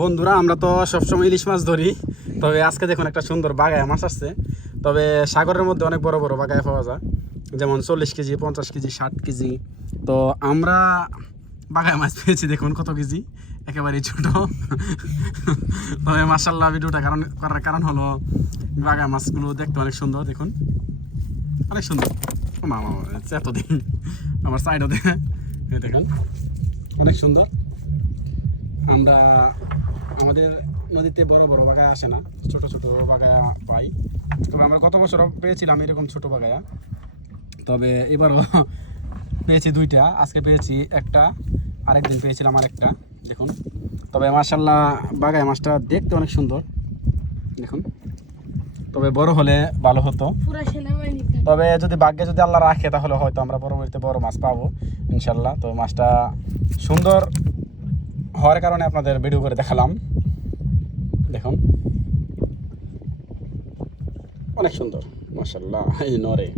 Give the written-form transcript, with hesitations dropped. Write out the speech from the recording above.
বন্ধুরা আমরা তো সবসময় ইলিশ মাছ ধরি, তবে আজকে দেখুন একটা সুন্দর বাগায় মাছ আসছে। তবে সাগরের মধ্যে অনেক বড় বড় বাগায় পাওয়া যায়, যেমন 40 কেজি, 50 কেজি, 60 কেজি। তো আমরা বাগায় মাছ পেয়েছি, দেখুন কত কেজি, একেবারেই ছোট। তবে মাশাআল্লাহ ভিডিওটা করার কারণ হলো বাগায় মাছগুলো দেখতে অনেক সুন্দর, দেখুন অনেক সুন্দর। মামা এতদিন আমার সাইডও দেখুন অনেক সুন্দর। আমরা আমাদের নদীতে বড় বড় বাগায় আসে না, ছোট ছোট বাগায়া পাই। তবে আমরা গত বছর পেয়েছিলাম এরকম ছোট বাগায়া, তবে এবারও পেয়েছি দুইটা। আজকে পেয়েছি একটা, আরেকদিন পেয়েছিলাম আরেকটা, দেখুন। তবে মাশাআল্লাহ বাগায় মাছটা দেখতে অনেক সুন্দর, দেখুন। তবে বড় হলে ভালো হতো, তবে যদি ভাগ্যে যদি আল্লাহ রাখে তাহলে হয়তো আমরা পরবর্তীতে বড় মাছ পাবো ইনশাল্লাহ। তো মাছটা সুন্দর হওয়ার কারণে আপনাদের ভিডিও করে দেখালাম, দেখুন অনেক সুন্দর মাশাআল্লাহ। এই নরে